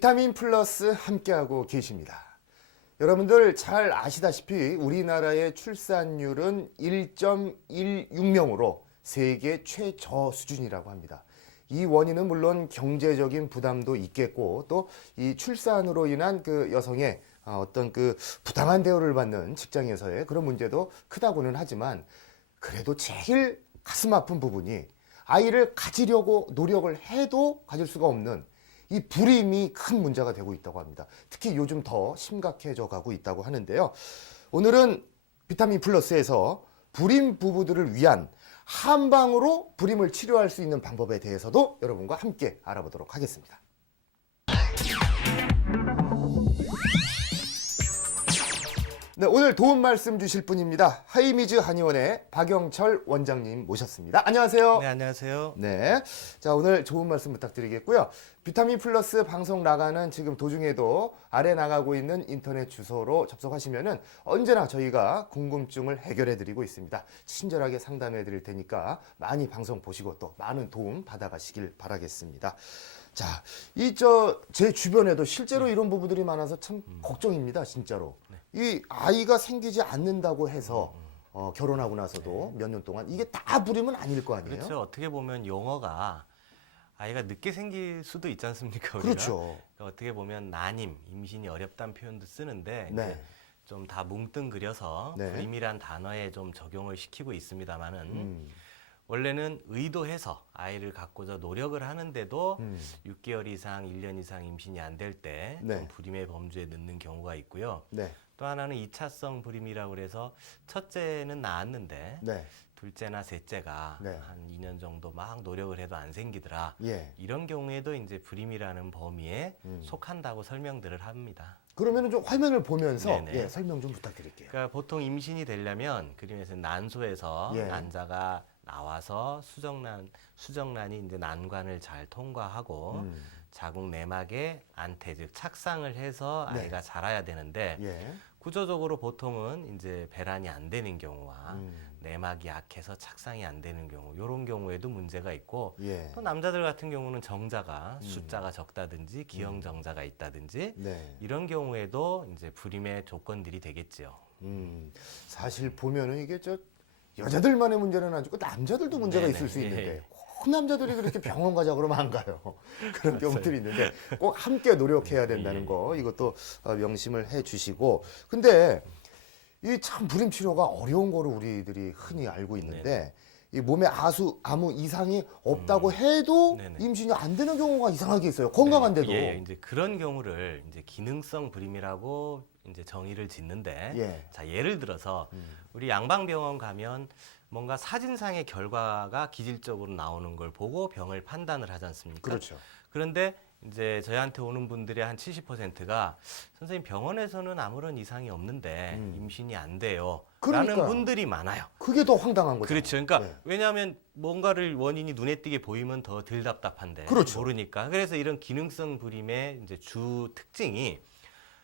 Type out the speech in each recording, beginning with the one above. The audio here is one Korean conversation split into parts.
비타민 플러스 함께하고 계십니다. 여러분들 잘 아시다시피 우리나라의 출산율은 1.16명으로 세계 최저 수준이라고 합니다. 이 원인은 물론 경제적인 부담도 있겠고 또 이 출산으로 인한 그 여성의 어, 어떤 그 부당한 대우를 받는 직장에서의 그런 문제도 크다고는 하지만 그래도 제일 가슴 아픈 부분이 아이를 가지려고 노력을 해도 가질 수가 없는 이 불임이 큰 문제가 되고 있다고 합니다. 특히 요즘 더 심각해져 가고 있다고 하는데요. 오늘은 비타민 플러스에서 불임 부부들을 위한 한방으로 불임을 치료할 수 있는 방법에 대해서도 여러분과 함께 알아보도록 하겠습니다. 네, 오늘 도움 말씀 주실 분입니다. 하이미즈 한의원의 박영철 원장님 모셨습니다. 안녕하세요. 네, 안녕하세요. 네. 자, 오늘 좋은 말씀 부탁드리겠고요. 비타민 플러스 방송 나가는 지금 도중에도 아래 나가고 있는 인터넷 주소로 접속하시면은 언제나 저희가 궁금증을 해결해 드리고 있습니다. 친절하게 상담해 드릴 테니까 많이 방송 보시고 또 많은 도움 받아가시길 바라겠습니다. 자, 이 저 제 주변에도 실제로 이런 부부들이 많아서 참 걱정입니다, 진짜로. 이 아이가 생기지 않는다고 해서 어, 결혼하고 나서도 몇 년 동안 이게 다 불임은 아닐 거 아니에요? 그렇죠. 어떻게 보면 용어가 아이가 늦게 생길 수도 있지 않습니까? 우리가? 그렇죠. 그러니까 어떻게 보면 난임, 임신이 어렵다는 표현도 쓰는데 네. 좀 다 뭉뚱그려서 네. 불임이란 단어에 좀 적용을 시키고 있습니다만은 음. 원래는 의도해서 아이를 갖고자 노력을 하는데도 음. 6개월 이상, 1년 이상 임신이 안 될때좀 네. 불임의 범주에 넣는 경우가 있고요. 네. 또 하나는 이차성 불임이라고 그래서 첫째는 나았는데 네. 둘째나 셋째가 네. 한 2년 정도 막 노력을 해도 안 생기더라. 예. 이런 경우에도 이제 불임이라는 범위에 음. 속한다고 설명들을 합니다. 그러면은 좀 화면을 보면서. 예, 설명 좀 부탁드릴게요. 그러니까 보통 임신이 되려면 그림에서 난소에서 예. 난자가 나와서 수정란 수정란이 이제 난관을 잘 통과하고 음. 자궁 내막에 안태 즉 착상을 해서 네. 아이가 자라야 되는데 예. 구조적으로 보통은 이제 배란이 안 되는 경우와 음. 내막이 약해서 착상이 안 되는 경우 이런 경우에도 문제가 있고 예. 또 남자들 같은 경우는 정자가 음. 숫자가 적다든지 기형 정자가 있다든지 네. 이런 경우에도 이제 불임의 조건들이 되겠지요. 음. 사실 보면은 이게 저 여자들만의 문제는 아니고 남자들도 문제가 네네. 있을 수 예, 있는데 예. 꼭 남자들이 그렇게 병원 가자 그러면 안 가요. 그런 경우들이 있는데 꼭 함께 노력해야 된다는 예. 거 이것도 어, 명심을 해 주시고 근데 이 참 불임 치료가 어려운 거를 우리들이 흔히 알고 있는데 이 몸에 아수 아무 이상이 없다고 해도 음. 네네. 임신이 안 되는 경우가 이상하게 있어요. 건강한데도. 예, 예, 이제 그런 경우를 이제 기능성 불임이라고 이제 정의를 짓는데 예. 자 예를 들어서 음. 우리 양방병원 가면 뭔가 사진상의 결과가 기질적으로 나오는 걸 보고 병을 판단을 하지 않습니까? 그렇죠. 그런데 이제 저희한테 오는 분들의 한 70%가 선생님 병원에서는 아무런 이상이 없는데 음. 임신이 안 돼요. 그러니까요. 라는 분들이 많아요. 그게 더 황당한 거죠. 그렇죠. 그러니까 네. 왜냐하면 뭔가를 원인이 눈에 띄게 보이면 더 덜 답답한데 그렇죠. 모르니까. 그래서 이런 기능성 불임의 이제 주 특징이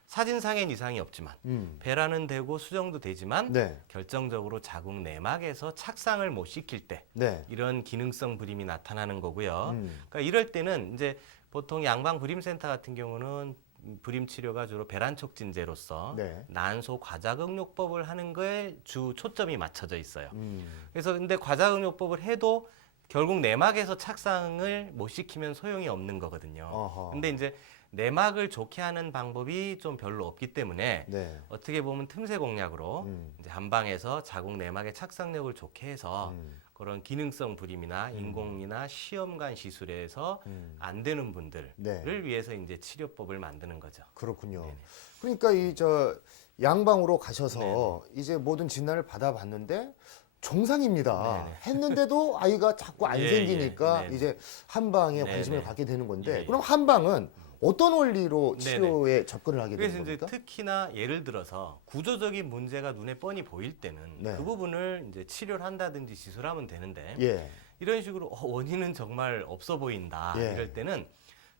사진상엔 이상이 없지만 음. 배라는 되고 수정도 되지만 네. 결정적으로 자궁 내막에서 착상을 못 시킬 때 네. 이런 기능성 불임이 나타나는 거고요. 음. 그러니까 이럴 때는 이제 보통 양방 불임 센터 같은 경우는 불임 치료가 주로 배란 촉진제로서 네. 난소 과자극요법을 하는 거에 주 초점이 맞춰져 있어요. 음. 그래서 근데 과자극요법을 해도 결국 내막에서 착상을 못 시키면 소용이 없는 거거든요. 어허. 근데 이제 내막을 좋게 하는 방법이 좀 별로 없기 때문에 네. 어떻게 보면 틈새 공략으로 음. 이제 한방에서 자궁 내막의 착상력을 좋게 해서 음. 그런 기능성 불임이나 인공이나 시험관 시술에서 음. 안 되는 분들을 네. 위해서 이제 치료법을 만드는 거죠. 그렇군요. 네네. 그러니까 이 저 양방으로 가셔서 네네. 이제 모든 진단을 받아봤는데 정상입니다. 네네. 했는데도 아이가 자꾸 안 예, 생기니까 예. 이제 한방에. 관심을 갖게 되는 건데 예, 예. 그럼 한방은 어떤 원리로 네네. 치료에 접근을 하게 되는 그래서 이제 겁니까? 특히나 예를 들어서 구조적인 문제가 눈에 뻔히 보일 때는 네. 그 부분을 이제 치료를 한다든지 시술하면 되는데 예. 이런 식으로 어, 원인은 정말 없어 보인다 예. 이럴 때는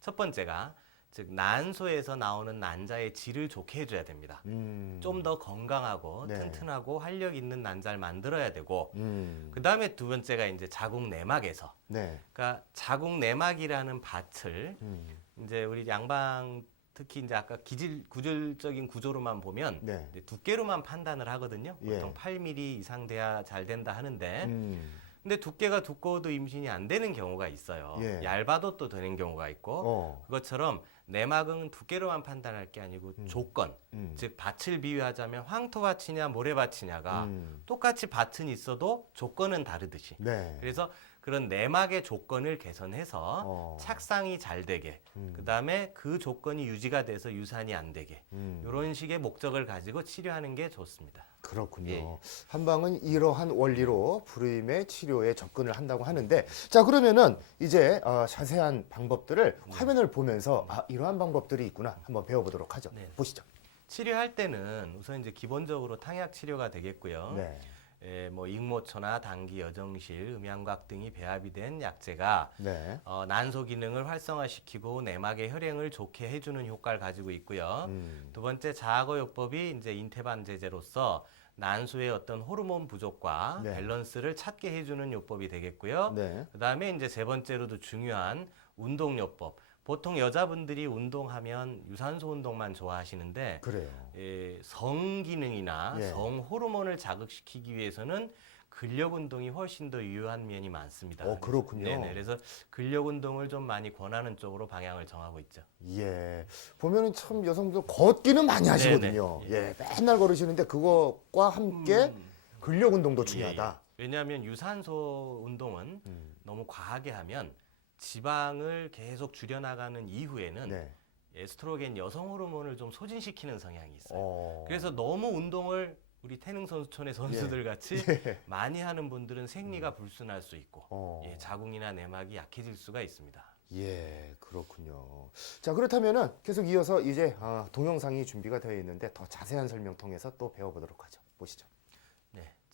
첫 번째가 즉 난소에서 나오는 난자의 질을 좋게 해줘야 됩니다. 음. 좀더 건강하고 네. 튼튼하고 활력 있는 난자를 만들어야 되고 음. 그 다음에 두 번째가 이제 자궁 내막에서 네. 그러니까 자궁 내막이라는 밭을 음. 이제 우리 양방 특히 이제 아까 기질 구질적인 구조로만 보면 네. 두께로만 판단을 하거든요. 예. 보통 8mm 이상 돼야 잘 된다 하는데 음. 근데 두께가 두꺼워도 임신이 안 되는 경우가 있어요. 예. 얇아도 또 되는 경우가 있고 어. 그것처럼 내막은 두께로만 판단할 게 아니고 음. 조건 음. 즉 밭을 비유하자면 황토밭이냐 모래밭이냐가 음. 똑같이 밭은 있어도 조건은 다르듯이 네. 그래서 그런 내막의 조건을 개선해서 어. 착상이 잘 되게 음. 그다음에 그 조건이 유지가 돼서 유산이 안 되게 음. 이런 식의 목적을 가지고 치료하는 게 좋습니다. 그렇군요. 예. 한방은 이러한 원리로 불임의 치료에 접근을 한다고 하는데 자 그러면은 이제 어, 자세한 방법들을 화면을 보면서 아 이러한 방법들이 있구나 한번 배워보도록 하죠. 네. 보시죠. 치료할 때는 우선 이제 기본적으로 탕약 치료가 되겠고요. 네. 예, 뭐 익모초나 당기, 여정실, 음양곽 등이 배합이 된 약제가 네. 어, 난소 기능을 활성화시키고 내막의 혈행을 좋게 해주는 효과를 가지고 있고요. 음. 두 번째 자아거요법이 이제 인테반 제제로서 난소의 어떤 호르몬 부족과 네. 밸런스를 찾게 해주는 요법이 되겠고요. 네. 그 다음에 이제 세 번째로도 중요한 운동요법. 보통 여자분들이 운동하면 유산소 운동만 좋아하시는데 그래요. 예, 성 기능이나 예. 성 호르몬을 자극시키기 위해서는 근력 운동이 훨씬 더 유효한 면이 많습니다. 어, 그렇군요. 네네. 그래서 근력 운동을 좀 많이 권하는 쪽으로 방향을 정하고 있죠. 예. 보면은 참 여성들 걷기는 많이 하시거든요. 네네. 예. 맨날 걸으시는데 그것과 함께 음, 근력 운동도 예, 중요하다. 예. 왜냐하면 유산소 운동은 음. 너무 과하게 하면 지방을 계속 줄여나가는 이후에는 네. 에스트로겐 여성 호르몬을 좀 소진시키는 성향이 있어요. 어. 그래서 너무 운동을 우리 태능 선수촌의 선수들 같이 예. 많이 하는 분들은 생리가 불순할 수 있고 어. 예, 자궁이나 내막이 약해질 수가 있습니다. 예, 그렇군요. 자, 그렇다면은 계속 이어서 이제 아, 동영상이 준비가 되어 있는데 더 자세한 설명 통해서 또 배워보도록 하죠. 보시죠.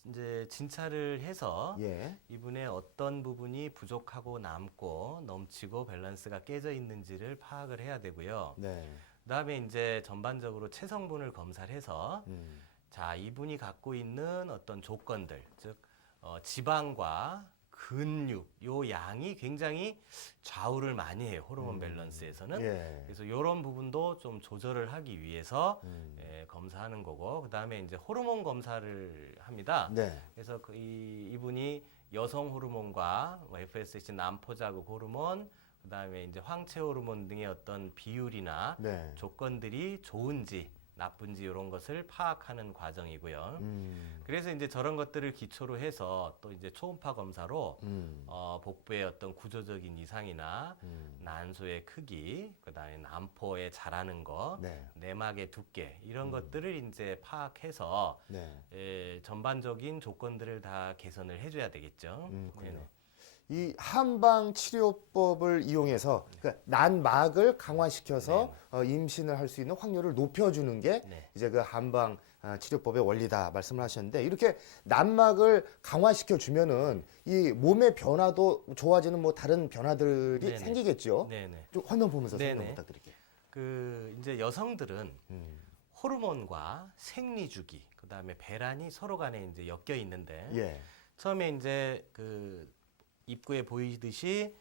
네, 이제 진찰을 해서 예, 이분의 어떤 부분이 부족하고 남고 넘치고 밸런스가 깨져 있는지를 파악을 해야 되고요. 네, 그다음에 이제 전반적으로 체성분을 검사를 해서 음, 자 이분이 갖고 있는 어떤 조건들 즉 어, 지방과 근육 요 양이 굉장히 좌우를 많이 해요 호르몬 음. 밸런스에서는. 예, 그래서 이런 부분도 좀 조절을 하기 위해서 음, 예, 검사하는 거고 그다음에 이제 호르몬 검사를 합니다. 네, 그래서 그 이, 이분이 여성 호르몬과 뭐 FSH 남포자극 호르몬 그다음에 이제 황체 호르몬 등의 어떤 비율이나 네, 조건들이 좋은지 나쁜지 이런 것을 파악하는 과정이고요. 음, 그래서 이제 저런 것들을 기초로 해서 또 이제 초음파 검사로 음, 어, 복부의 어떤 구조적인 이상이나 음, 난소의 크기, 그다음에 남포의 자라는 거, 네, 내막의 두께 이런 음. 것들을 이제 파악해서 네, 에, 전반적인 조건들을 다 개선을 해줘야 되겠죠. 네네. 이 한방 치료법을 이용해서 그 난막을 강화시켜서 어, 임신을 할 수 있는 확률을 높여주는 게 네. 이제 그 한방 아, 치료법의 원리다 말씀을 하셨는데 이렇게 난막을 강화시켜 주면은 이 몸의 변화도 좋아지는 뭐 다른 변화들이 네네. 생기겠죠. 네네. 좀 화면 보면서 설명 네네. 부탁드릴게요. 그 이제 여성들은 음. 호르몬과 생리 주기, 그다음에 배란이 서로 간에 이제 엮여 있는데 예. 처음에 이제 그 입구에 보이듯이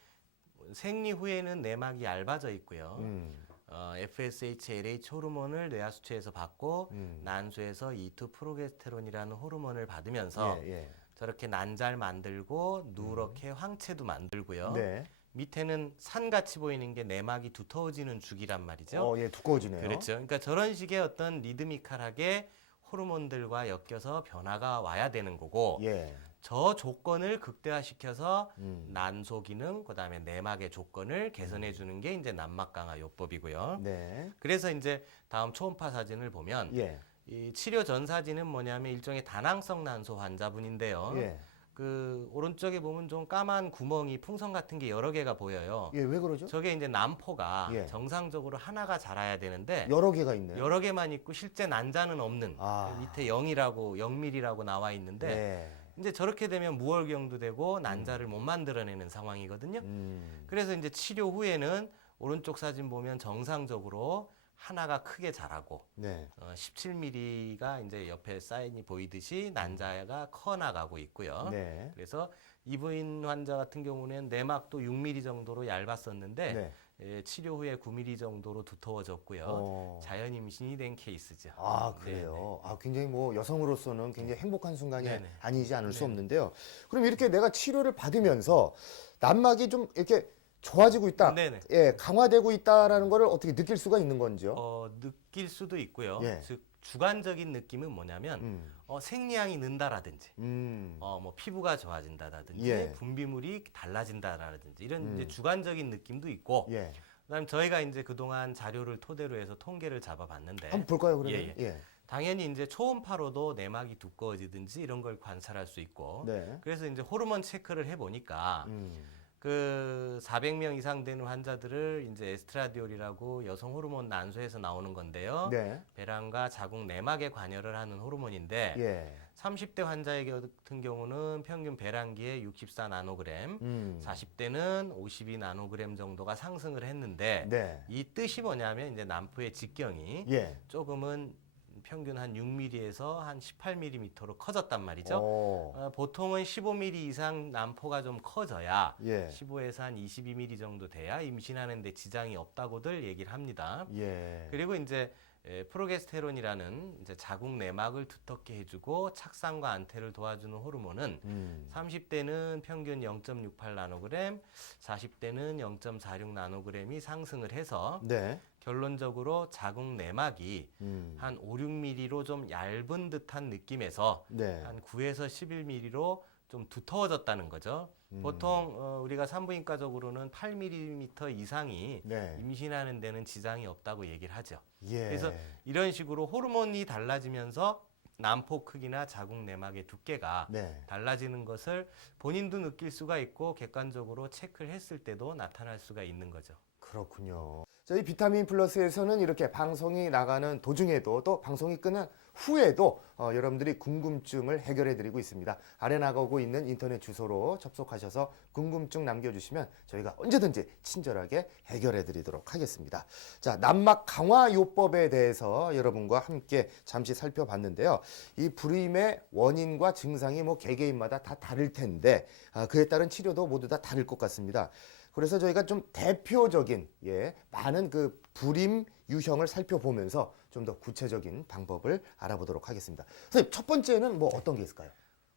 생리 후에는 내막이 얇아져 있고요. 음. 어, FSH, LH 호르몬을 뇌하수체에서 받고 음. 난소에서 E2 프로게스테론이라는 호르몬을 받으면서 예, 예. 저렇게 난잘 만들고 누렇게 황체도 만들고요. 네. 밑에는 산같이 보이는 게 내막이 두터워지는 주기란 말이죠. 어, 예, 두꺼워지네요. 그렇죠. 그러니까 저런 식의 어떤 리드미컬하게 호르몬들과 엮여서 변화가 와야 되는 거고 예. 저 조건을 극대화시켜서 음. 난소 기능 그다음에 내막의 조건을 개선해 주는 게 이제 난막 강화 요법이고요. 네. 그래서 이제 다음 초음파 사진을 보면 예. 이 치료 전 사진은 뭐냐면 일종의 다낭성 난소 환자분인데요. 예. 그 오른쪽에 보면 좀 까만 구멍이 풍선 같은 게 여러 개가 보여요. 예, 왜 그러죠? 저게 이제 난포가 예. 정상적으로 하나가 자라야 되는데 여러 개가 있네요. 여러 개만 있고 실제 난자는 없는 아. 밑에 0이라고 0밀이라고 나와 있는데 네. 이제 저렇게 되면 무월경도 되고 난자를 못 만들어내는 상황이거든요. 음. 그래서 이제 치료 후에는 오른쪽 사진 보면 정상적으로 하나가 크게 자라고 네. 어, 17mm가 이제 옆에 사인이 보이듯이 난자가 커 나가고 있고요. 네. 그래서 이부인 환자 같은 경우는 내막도 6mm 정도로 얇았었는데 네. 예, 치료 후에 9mm 정도로 두터워졌고요. 어. 자연 임신이 된 케이스죠. 아 네, 그래요. 아 굉장히 뭐 여성으로서는 굉장히 행복한 순간이 네네. 아니지 않을 수 네네. 없는데요. 그럼 이렇게 내가 치료를 받으면서 난막이 좀 이렇게 좋아지고 있다, 네네. 예 강화되고 있다라는 거를 어떻게 느낄 수가 있는 건지요? 어, 느낄 수도 있고요. 예. 즉 주관적인 느낌은 뭐냐면 음, 어, 생리량이 는다라든지 음, 어, 뭐 피부가 좋아진다라든지 예. 분비물이 달라진다라든지 이런 음. 이제 주관적인 느낌도 있고 예. 그다음 저희가 이제 그동안 자료를 토대로 해서 통계를 잡아봤는데 한번 볼까요 그러면? 예, 예. 당연히 이제 초음파로도 내막이 두꺼워지든지 이런 걸 관찰할 수 있고 네. 그래서 이제 호르몬 체크를 해보니까 음, 그 400명 이상 되는 환자들을 이제 에스트라디올이라고 여성 호르몬 난소에서 나오는 건데요. 네. 배란과 자궁 내막에 관여를 하는 호르몬인데 예. 30대 환자의 같은 경우는 평균 배란기에 64 나노그램, 음, 40대는 52 나노그램 정도가 상승을 했는데 네. 이 뜻이 뭐냐면 이제 남포의 직경이 예. 조금은 평균 한 6mm에서 한 18mm로 커졌단 말이죠. 어, 어, 보통은 15mm 이상 남포가 좀 커져야 예. 15에서 한 22mm 정도 돼야 임신하는데 지장이 없다고들 얘기를 합니다. 예. 그리고 이제 에, 프로게스테론이라는 이제 자궁 내막을 두텁게 해주고 착상과 안태를 도와주는 호르몬은 음, 30대는 평균 0.68 나노그램, 40대는 0.46 나노그램이 상승을 해서 네. 결론적으로 자궁 내막이 음, 한 5, 6mm로 좀 얇은 듯한 느낌에서 네. 한 9에서 11mm로 좀 두터워졌다는 거죠. 음, 보통 어, 우리가 산부인과적으로는 8mm 이상이 네. 임신하는 데는 지장이 없다고 얘기를 하죠. 예. 그래서 이런 식으로 호르몬이 달라지면서 난포 크기나 자궁 내막의 두께가 네. 달라지는 것을 본인도 느낄 수가 있고 객관적으로 체크를 했을 때도 나타날 수가 있는 거죠. 그렇군요. 저희 비타민 플러스에서는 이렇게 방송이 나가는 도중에도 또 방송이 끝난 후에도 어, 여러분들이 궁금증을 해결해 드리고 있습니다. 아래 나가고 있는 인터넷 주소로 접속하셔서 궁금증 남겨주시면 저희가 언제든지 친절하게 해결해 드리도록 하겠습니다. 자, 난막 강화 요법에 대해서 여러분과 함께 잠시 살펴봤는데요. 이 불임의 원인과 증상이 뭐 개개인마다 다 다를 텐데 아, 그에 따른 치료도 모두 다 다를 것 같습니다. 그래서 저희가 좀 대표적인 예, 많은 그 불임 유형을 살펴보면서 좀 더 구체적인 방법을 알아보도록 하겠습니다. 선생님 첫 번째는 뭐 어떤 게 있을까요?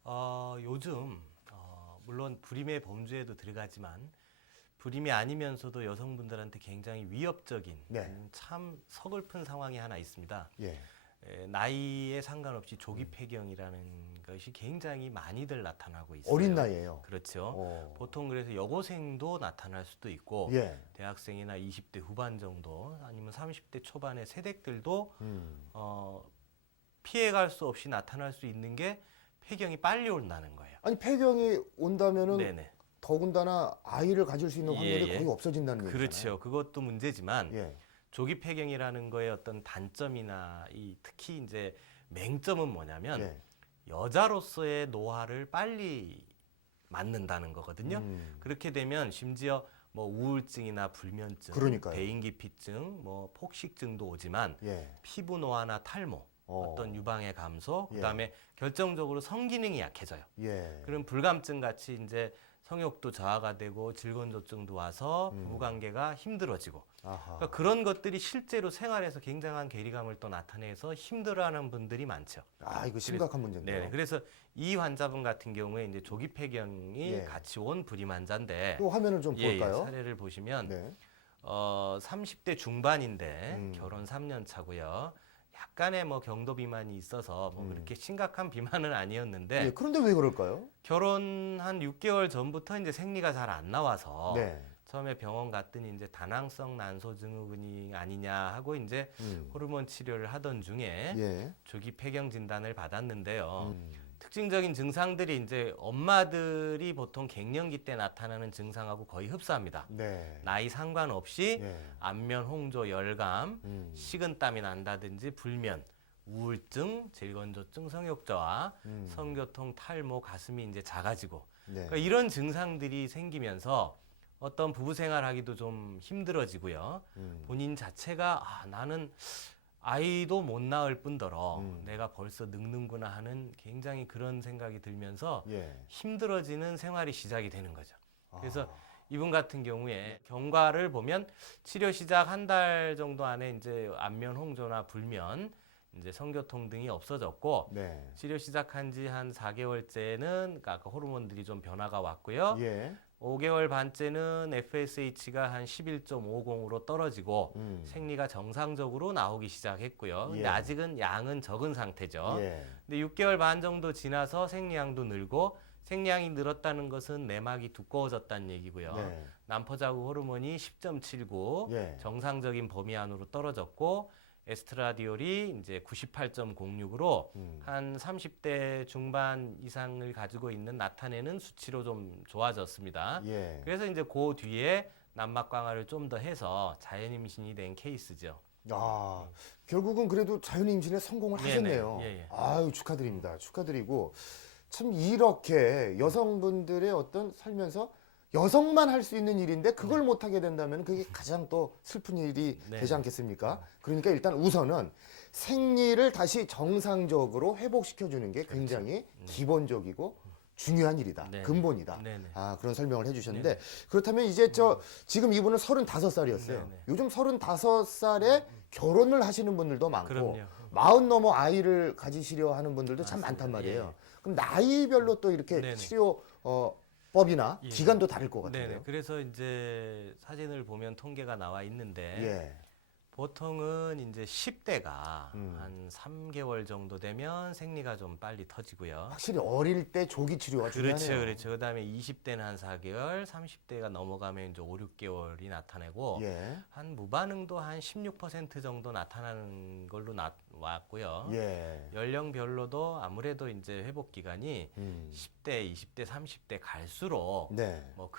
어, 요즘 어, 물론 불임의 범주에도 들어가지만 불임이 아니면서도 여성분들한테 굉장히 위협적인 네. 음, 참 서글픈 상황이 하나 있습니다. 예. 에, 나이에 상관없이 조기 폐경이라는 것이 굉장히 많이들 나타나고 있어요. 어린 나이에요. 그렇죠. 어. 보통 그래서 여고생도 나타날 수도 있고 예. 대학생이나 20대 후반 정도 아니면 30대 초반의 세댁들도 음. 어, 피해갈 수 없이 나타날 수 있는 게 폐경이 빨리 온다는 거예요. 아니 폐경이 온다면은 네네. 더군다나 아이를 가질 수 있는 예, 확률이 예. 거의 없어진다는 얘기잖아요. 그렇죠. 그것도 문제지만 예. 조기 폐경이라는 거의 어떤 단점이나 이 특히 이제 맹점은 뭐냐면 예. 여자로서의 노화를 빨리 맞는다는 거거든요. 음. 그렇게 되면 심지어 뭐 우울증이나 불면증, 그러니까요. 대인기피증, 뭐 폭식증도 오지만 예. 피부 노화나 탈모, 어. 어. 떤 유방의 감소, 예. 그다음에 결정적으로 성기능이 약해져요. 예. 그럼 불감증 같이 이제 성욕도 저하가 되고 질건조증도 와서 음. 부부관계가 힘들어지고. 그러니까 그런 것들이 실제로 생활에서 굉장한 괴리감을 또 나타내서 힘들어하는 분들이 많죠. 아 이거 심각한 문제인데요. 네, 그래서 이 환자분 같은 경우에 이제 조기 폐경이 예. 같이 온 불임 환자인데 또 화면을 좀 예, 예, 볼까요? 사례를 보시면 네. 어, 30대 중반인데 음. 결혼 3년 차고요. 약간의 뭐 경도 비만이 있어서 뭐 음. 그렇게 심각한 비만은 아니었는데 예, 그런데 왜 그럴까요? 결혼 한 6개월 전부터 이제 생리가 잘 안 나와서 네. 처음에 병원 갔더니 이제 다낭성 난소 증후군이 아니냐 하고 이제 음. 호르몬 치료를 하던 중에 예. 조기 폐경 진단을 받았는데요. 음. 특징적인 증상들이 이제 엄마들이 보통 갱년기 때 나타나는 증상하고 거의 흡사합니다. 네. 나이 상관없이 예. 안면 홍조, 열감, 음. 식은땀이 난다든지 불면, 우울증, 질건조증, 성욕저하, 음. 성교통, 탈모, 가슴이 이제 작아지고 네. 그러니까 이런 증상들이 생기면서 어떤 부부 생활하기도 좀 힘들어지고요. 음. 본인 자체가 아, 나는 아이도 못 낳을 뿐더러 음. 내가 벌써 늙는구나 하는 굉장히 그런 생각이 들면서 예. 힘들어지는 생활이 시작이 되는 거죠. 그래서 아. 이분 같은 경우에 경과를 보면 치료 시작 한 달 정도 안에 이제 안면 홍조나 불면 이제 성교통 등이 없어졌고 네. 치료 시작한 지 한 4개월째는 아까 호르몬들이 좀 변화가 왔고요. 예. 5개월 반째는 FSH가 한 11.50으로 떨어지고 음. 생리가 정상적으로 나오기 시작했고요. 근데 예. 아직은 양은 적은 상태죠. 예. 근데 6개월 반 정도 지나서 생리양도 늘고 생리양이 늘었다는 것은 내막이 두꺼워졌다는 얘기고요. 네. 남포자국 호르몬이 10.79 예. 정상적인 범위 안으로 떨어졌고 에스트라디올이 이제 98.06으로 음. 한 30대 중반 이상을 가지고 있는 나타내는 수치로 좀 좋아졌습니다. 예. 그래서 이제 그 뒤에 난막 강화를 좀 더 해서 자연 임신이 된 케이스죠. 아, 결국은 그래도 자연 임신에 성공을 네네. 하셨네요. 예, 예. 아유, 축하드립니다. 축하드리고 참 이렇게 여성분들의 어떤 살면서 여성만 할 수 있는 일인데 그걸 못 하게 된다면 그게 가장 또 슬픈 일이 네. 되지 않겠습니까? 그러니까 일단 우선은 생리를 다시 정상적으로 회복시켜 주는 게 굉장히 기본적이고 중요한 일이다. 그렇죠. 네. 근본이다. 네네. 아, 그런 설명을 해 주셨는데 그렇다면 이제 저 지금 이분은 35살이었어요. 네네. 음, 요즘 35살에 결혼을 하시는 분들도 많고 그럼요. 마흔 넘어 아이를 가지시려 하는 분들도 참 맞습니다. 많단 말이에요. 예. 그럼 나이별로 또 이렇게 네네. 치료 어, 법이나 예. 기간도 다를 것 같아요. 네네. 그래서 이제 사진을 보면 통계가 나와 있는데 예. 보통은 이제 10대가 음. 한 3개월 정도 되면 생리가 좀 빨리 터지고요. 확실히 어릴 때 조기 치료가 그렇죠, 중요하네요. 그렇죠. 그다음에 20대는 한 4개월, 30대가 넘어가면 이제 5, 6개월이 나타내고 예. 한 무반응도 한 16% 정도 나타나는 걸로 나, 왔고요. 예. 연령별로도 아무래도 이제 회복 기간이 음. 10대, 20대, 30대 갈수록 네. 뭐